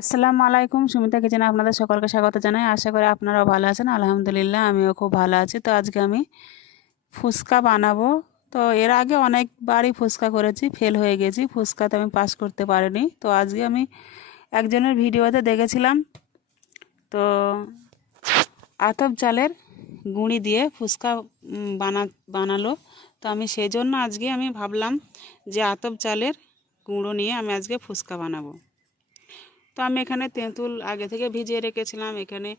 আসসালামু আলাইকুম, সুমিতা কিচেনে আপনাদের সকলকে স্বাগত জানাই। আশা করি আপনারাও ভালো আছেন। আলহামদুলিল্লাহ আমিও খুব ভালো আছি। তো আজকে আমি ফুচকা বানাবো। তো এর আগে অনেকবারই ফুচকা করেছি, ফেল হয়ে গেছি, ফুচকাতে আমি পাস করতে পারিনি। তো আজকে আমি একজনের ভিডিওতে দেখেছিলাম, তো আতপ চালের গুঁড়ি দিয়ে ফুচকা বানালো। তো আমি সেই জন্য আজকে আমি ভাবলাম যে আতপ চালের গুঁড়ো নিয়ে আমি আজকে ফুচকা বানাবো। তো আমি এখানে তেঁতুল আগে থেকে ভিজিয়ে রেখেছিলাম, এখানে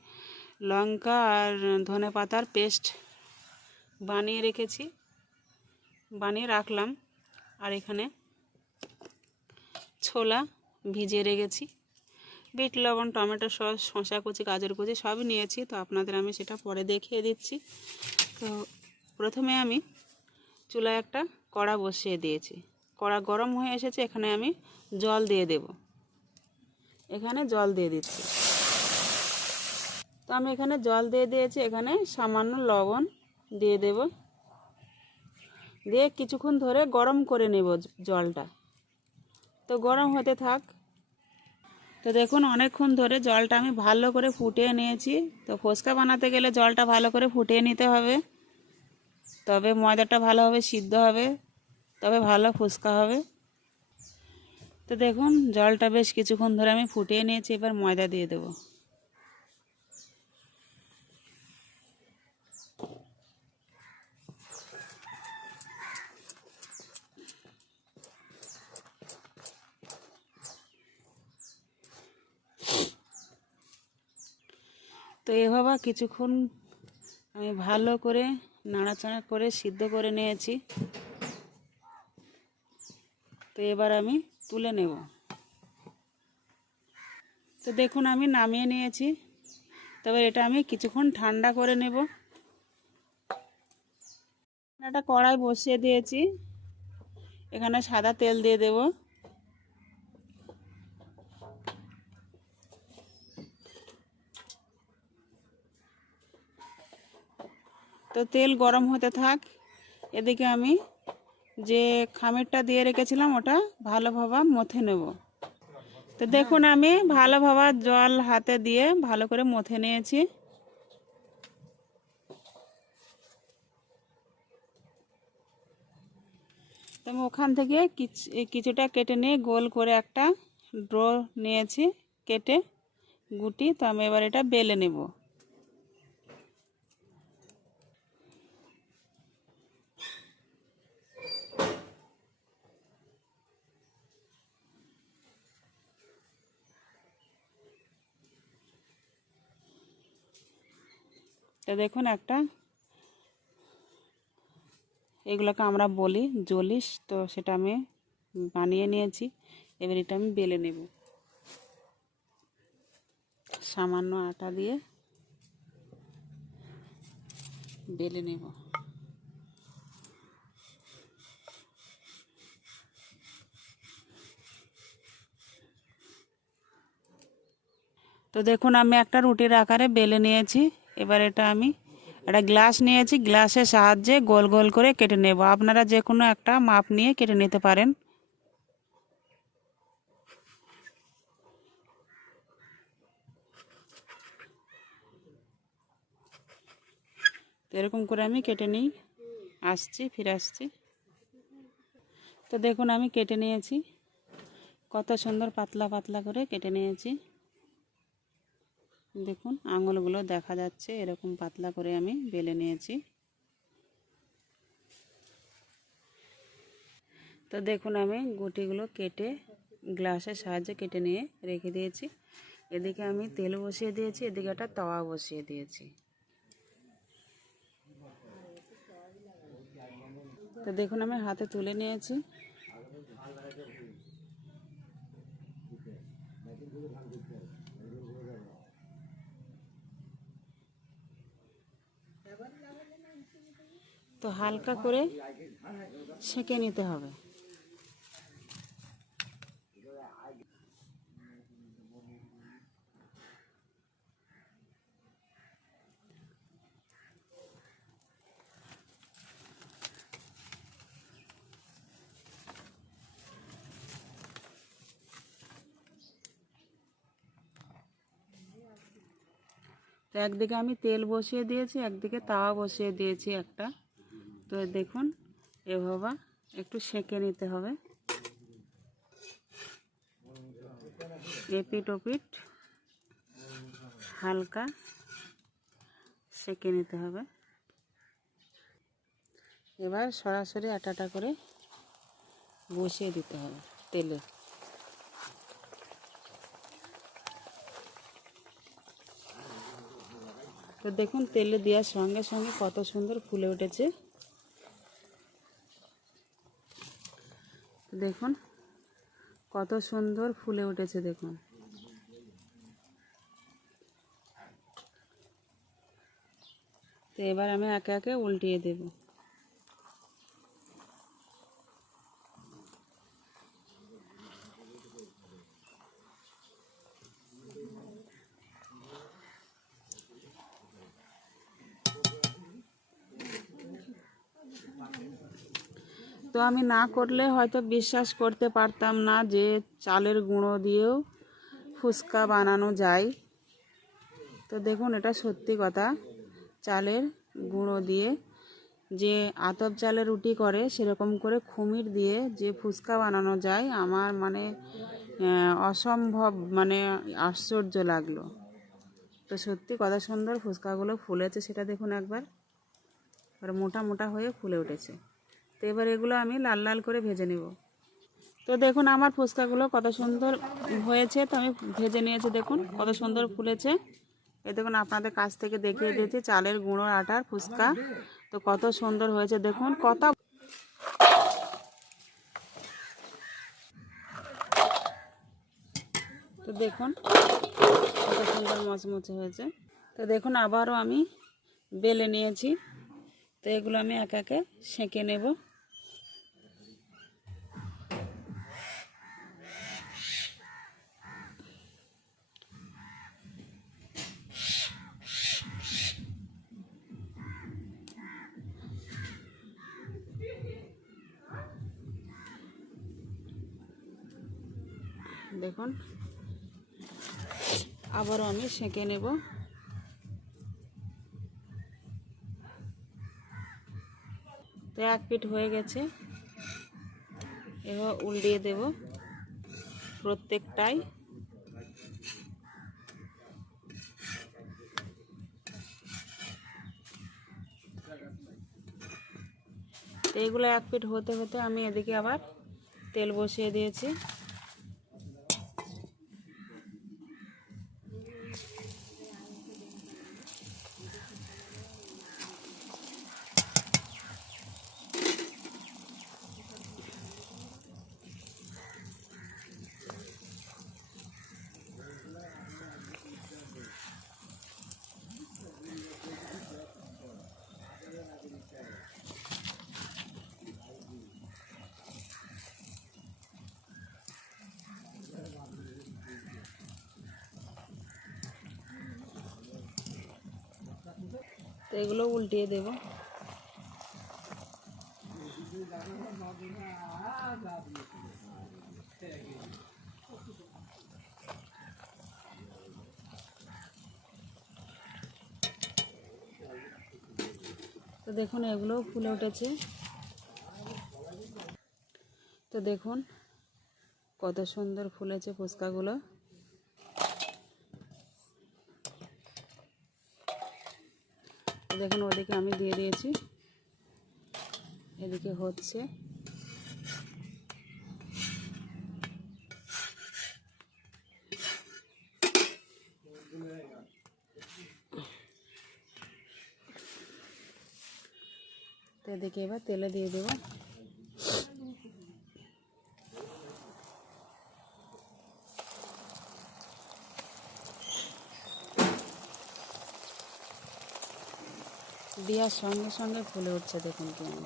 লঙ্কা আর ধনে পাতার পেস্ট বানিয়ে রাখলাম, আর এখানে ছোলা ভিজিয়ে রেখেছি, বিট লবণ, টমেটো সস, শসা কুচি, গাজর কুচি সবই নিয়েছি। তো আপনাদের আমি সেটা পরে দেখিয়ে দিচ্ছি। তো প্রথমে আমি চুলায় একটা কড়া বসিয়ে দিয়েছি, কড়া গরম হয়ে এসেছে, এখানে আমি জল দিয়ে দেব। এখানে জল দিয়ে দিচ্ছি। তো আমি এখানে জল দিয়ে দিয়েছি, এখানে সামান্য লবণ দিয়ে দেব, দিয়ে কিছুক্ষণ ধরে গরম করে নেব জলটা। তো গরম হতে থাক। তো দেখুন অনেকক্ষণ ধরে জলটা আমি ভালো করে ফুটিয়ে নিয়েছি। তো ফুচকা বানাতে গেলে জলটা ভালো করে ফুটিয়ে নিতে হবে, তবে ময়দাটা ভালোভাবে সিদ্ধ হবে, তবে ভালো ফুচকা হবে। তো দেখুন জলটা বেশ কিছুক্ষণ ধরে আমি ফুটিয়ে নিয়েছি, এবার ময়দা দিয়ে দেবো। তো এভাবে কিছুক্ষণ আমি ভালো করে নাড়াচাড়া করে সিদ্ধ করে নিয়েছি। তো এবার আমি তুলে নেব। তো দেখুন আমি নামিয়ে নিয়েছি, তবে এটা আমি কিছুক্ষণ ঠান্ডা করে নেব। একটা কড়াই বসিয়ে দিয়েছি, এখানে সাদা তেল দিয়ে দেব। তো তেল গরম হতে থাক, এদিকে আমি যে খামিরটা দিয়ে রেখেছিলাম ওটা ভালোভাবে মথে নেব। তো দেখুন আমি ভালোভাবে জল হাতে দিয়ে ভালো করে মথে নিয়েছি। তো আমি ওখান থেকে কিছুটা কেটে নিয়ে গোল করে একটা ড্রো নিয়েছি কেটে গুটি। তো আমি এবার এটা বেলে নেব। তো দেখুন একটা, এগুলোকে আমরা বলি জলিস, তো সেটা আমি বানিয়ে নিয়েছি। এবার এটা আমি বেলে নেব, সামান্য আটা দিয়ে বেলে নেব। তো দেখুন আমি একটা রুটির আকারে বেলে নিয়েছি। এবার এটা আমি একটা গ্লাস নিয়েছি, গ্লাসের সাহায্যে গোল গোল করে কেটে নেব। আপনারা যে কোনো একটা মাপ নিয়ে কেটে নিতে পারেন। তো এরকম করে আমি কেটে নিই, ফিরে আসছি। তো দেখুন আমি কেটে নিয়েছি, কত সুন্দর পাতলা পাতলা করে কেটে নিয়েছি। দেখুন আঙুলগুলো দেখা যাচ্ছে, এরকম পাতলা করে আমি বেলে নিয়েছি। তো দেখুন আমি গুটিগুলো কেটে গ্লাসের সাহায্যে কেটে নিয়ে রেখে দিয়েছি। এদিকে আমি তেল বসিয়ে দিয়েছি, এদিকে একটা তাওয়া বসিয়ে দিয়েছি। তো দেখুন আমি হাতে তুলে নিয়েছি। তো হালকা করে সেঁকে নিতে হবে। তো একদিকে আমি তেল বসিয়ে দিয়েছি, একদিকে তাওয়া বসিয়ে দিয়েছি একটা। তো দেখুন এভাবে একটু সেঁকে নিতে হবে, এপিট ওপিট হালকা সেঁকে নিতে হবে। এবার সরাসরি আটাটা করে বসিয়ে দিতে হবে তেলে। তো দেখুন তেলে দেওয়ার সঙ্গে সঙ্গে কত সুন্দর ফুলে উঠেছে। দেখুন কত সুন্দর ফুলে উঠেছে দেখুন। তো এবার আমি একে একে উল্টিয়ে দেব। তো আমি না করলে হয়তো বিশ্বাস করতে পারতাম না যে চালের গুঁড়ো দিয়েও ফুচকা বানানো যায়। তো দেখুন এটা সত্যি কথা, চালের গুঁড়ো দিয়ে যে আতপ চালের রুটি করে সেরকম করে খুমির দিয়ে যে ফুচকা বানানো যায়, আমার মানে অসম্ভব মানে আশ্চর্য লাগলো। তো সত্যি কত সুন্দর ফুচকাগুলো ফুলেছে সেটা দেখুন একবার, আর মোটা মোটা হয়ে ফুলে উঠেছে। তো এবার এগুলো আমি লাল লাল করে ভেজে নেব। তো দেখুন আমার ফুচকাগুলো কত সুন্দর হয়েছে। তো আমি ভেজে নিয়েছি, দেখুন কত সুন্দর ফুলেছে। এই দেখুন আপনাদের কাছ থেকে দেখিয়ে দিয়েছি চালের গুঁড়োর আটার ফুচকা। তো কত সুন্দর হয়েছে দেখুন। তো দেখুন কত সুন্দর মচমচে হয়েছে। তো দেখুন আবারও আমি বেলে নিয়েছি। তো এগুলো আমি একে একে সেঁকে নেব। দেখুন আবারও আমি সেঁকে নেব। তো এক পিঠ হয়ে গেছে, এবার উল্টিয়ে দেব প্রত্যেকটাই। তো এইগুলো এক পিঠ হতে হতে আমি এদিকে আবার তেল বসিয়ে দিয়েছি। তো এগুলো উল্টিয়ে দেব। তো দেখুন এগুলোও ফুলে উঠেছে। তো দেখুন কত সুন্দর ফুলেছে ফুচকাগুলো। দেখুন ওদিকে আমি দিয়ে দিয়েছি, এদিকে হচ্ছে। তো এদিকে এবার তেলে দিয়ে দেব। দেওয়ার সঙ্গে সঙ্গে ফুলে উঠছে দেখুন কেমন।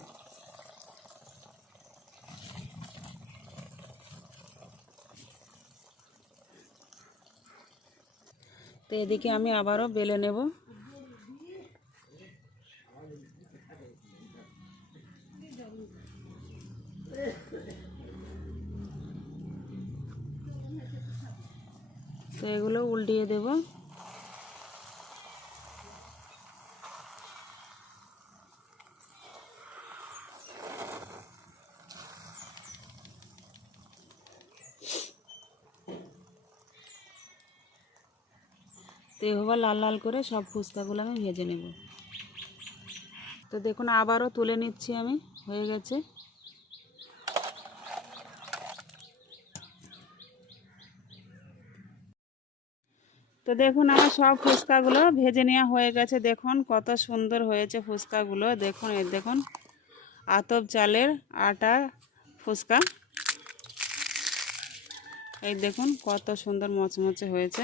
তো এদিকে আমি আবারও বেলে নেব। তো এগুলো উল্টিয়ে দেব। এভাবে লাল লাল করে সব ফুচকাগুলো আমি ভেজে নেব। তো দেখুন আবারও তুলে নিচ্ছি আমি, হয়ে গেছে। তো দেখুন আমার সব ফুচকাগুলো ভেজে নেওয়া হয়ে গেছে। দেখুন কত সুন্দর হয়েছে ফুচকাগুলো। দেখুন এই দেখুন আতপ চালের আটা ফুচকা, এই দেখুন কত সুন্দর মচমচে হয়েছে।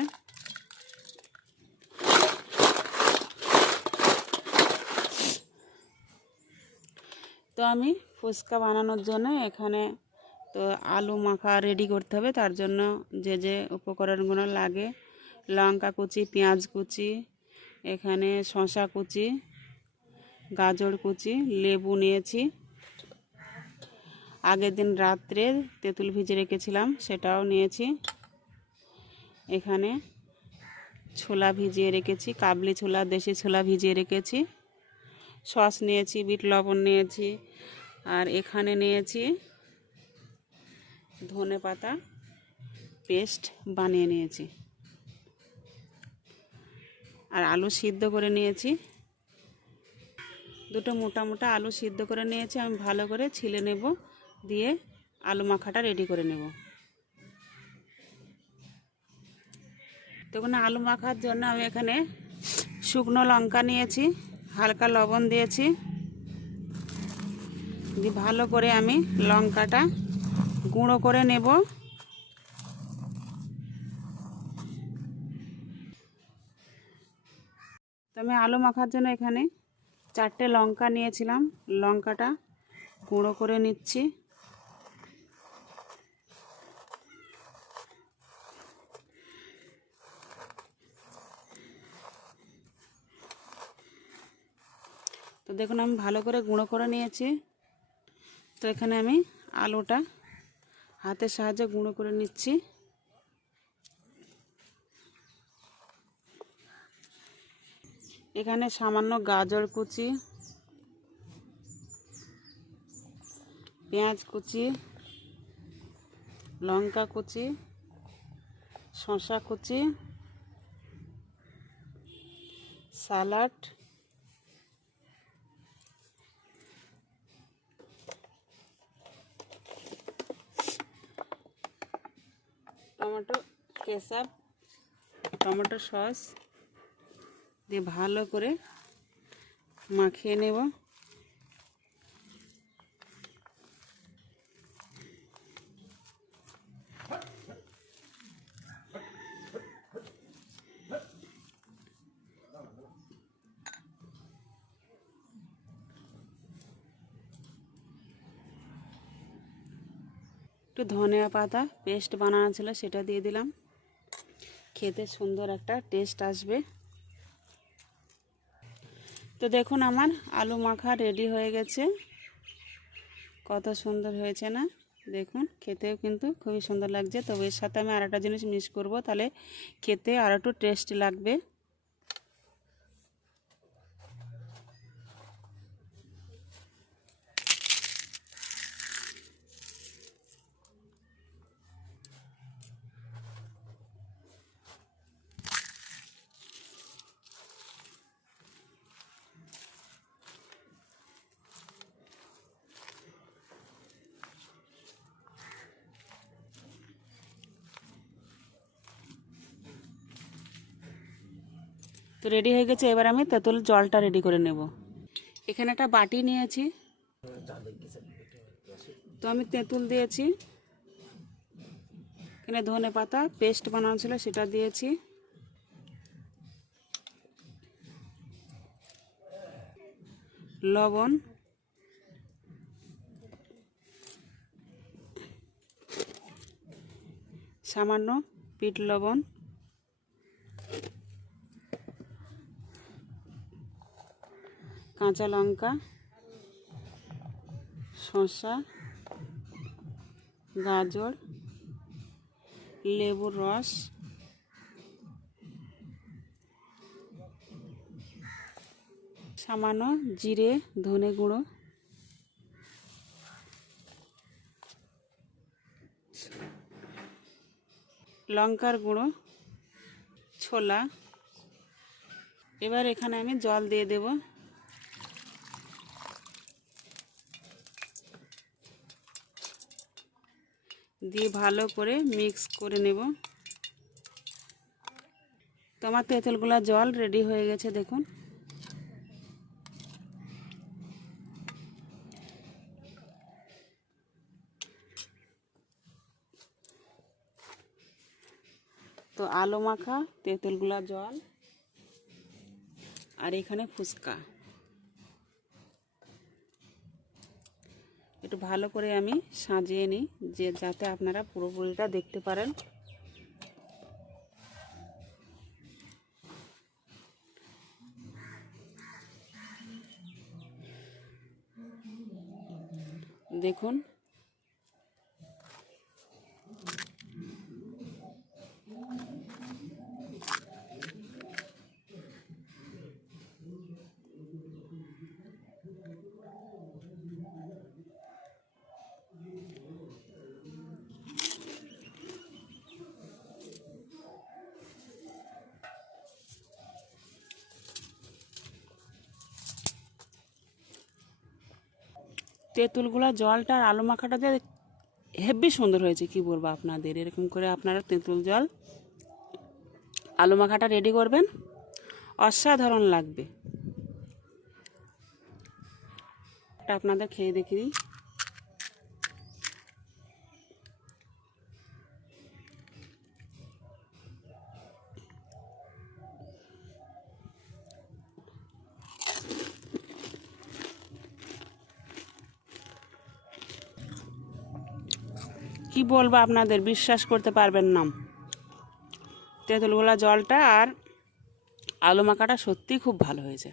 তো আমি ফুচকা বানানোর জন্য এখানে তো আলু মাখা রেডি করতে হবে। তার জন্য যে যে উপকরণগুলো লাগে, লঙ্কা কুচি, পেঁয়াজ কুচি, এখানে শসা কুচি, গাজর কুচি, লেবু নিয়েছি, আগের দিন রাত্রে তেঁতুল ভিজে রেখেছিলাম সেটাও নিয়েছি, এখানে ছোলা ভিজিয়ে রেখেছি, কাবলি ছোলা, দেশি ছোলা ভিজিয়ে রেখেছি, সস নিয়েছি, বিট লবণ নিয়েছি, আর এখানে নিয়েছি ধনেপাতা পেস্ট বানিয়ে নিয়েছি, আর আলু সিদ্ধ করে নিয়েছি, দুটো মোটা মোটা আলু সিদ্ধ করে নিয়েছি। আমি ভালো করে ছিলে নেব, দিয়ে আলু মাখাটা রেডি করে নেব। তখন আলু মাখার জন্য আমি এখানে শুকনো লঙ্কা নিয়েছি, হালকা লবণ দিয়েছি, দিয়ে ভালো করে আমি লঙ্কাটা গুঁড়ো করে নেব। তো আমি আলু মাখার জন্য এখানে 4টে লঙ্কা নিয়েছিলাম, লঙ্কাটা গুঁড়ো করে নিচ্ছি। তো দেখুন আমি ভালো করে গুঁড়ো করে নিয়েছি। তো এখানে আমি আলুটা হাতের সাহায্যে গুঁড়ো করে নিচ্ছি। এখানে সামান্য গাজর কুচি, পেঁয়াজ কুচি, লঙ্কা কুচি, শসা কুচি, salad, tomato ketchup, tomato sauce দিয়ে ভালো করে মাখিয়ে নেব। একটু ধনিয়া পাতা পেস্ট বানানো ছিল সেটা দিয়ে দিলাম, খেতে সুন্দর একটা টেস্ট আসবে। তো দেখুন আমার আলু মাখা রেডি হয়ে গেছে, কত সুন্দর হয়েছে না? দেখুন খেতেও কিন্তু খুবই সুন্দর লাগছে। তবে এর সাথে আমি আরেকটা জিনিস মিক্স করব, তাহলে খেতে আরও একটু টেস্টি লাগবে। তো রেডি হয়ে গেছে, এবার আমি তেঁতুল জলটা রেডি করে নেব। এখানে একটা বাটি নিয়েছি, তো আমি তেঁতুল দিয়েছি, এখানে ধনে পাতা পেস্ট বানানো ছিল সেটা দিয়েছি, লবণ, সামান্য বিট লবণ, কাঁচা লঙ্কা, শসা, গাজর, লেবুর রস, সামান্য জিরে ধনে গুঁড়ো, লঙ্কার গুঁড়ো, ছোলা, এবার এখানে আমি জল দিয়ে দেব। দিয়ে ভালো করে মিক্স করে নেব। তো আমার তেঁতুলগুলা জল রেডি হয়ে গেছে দেখুন। তো আলু মাখা, তেঁতুলগুলা জল আর এখানে ফুচকা একটু ভালো করে আমি সাজিয়ে নিই, যাতে আপনারা পুরোপুরিটা দেখতে পারেন। দেখুন তেঁতুলগুলা জলটা আর আলু মাখাটা দিয়ে হেব্বি সুন্দর হয়েছে, কি বলবো আপনাদের। এরকম করে আপনারা তেঁতুল জল আলু মাখাটা রেডি করবেন, অসাধারণ লাগবে। এটা আপনাদের খেয়ে দেখে দিই। কি বলবো আপনাদের, বিশ্বাস করতে পারবেন না। তেঁতুলগুলা জলটা আর আলু মাখাটা সত্যিই খুব ভালো হয়েছে।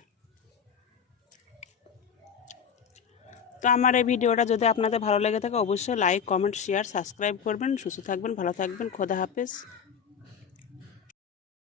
তো আমার এই ভিডিওটা যদি আপনাদের ভালো লেগে থাকে অবশ্যই লাইক, কমেন্ট, শেয়ার, সাবস্ক্রাইব করবেন। সুস্থ থাকবেন, ভালো থাকবেন। খোদা হাফেজ।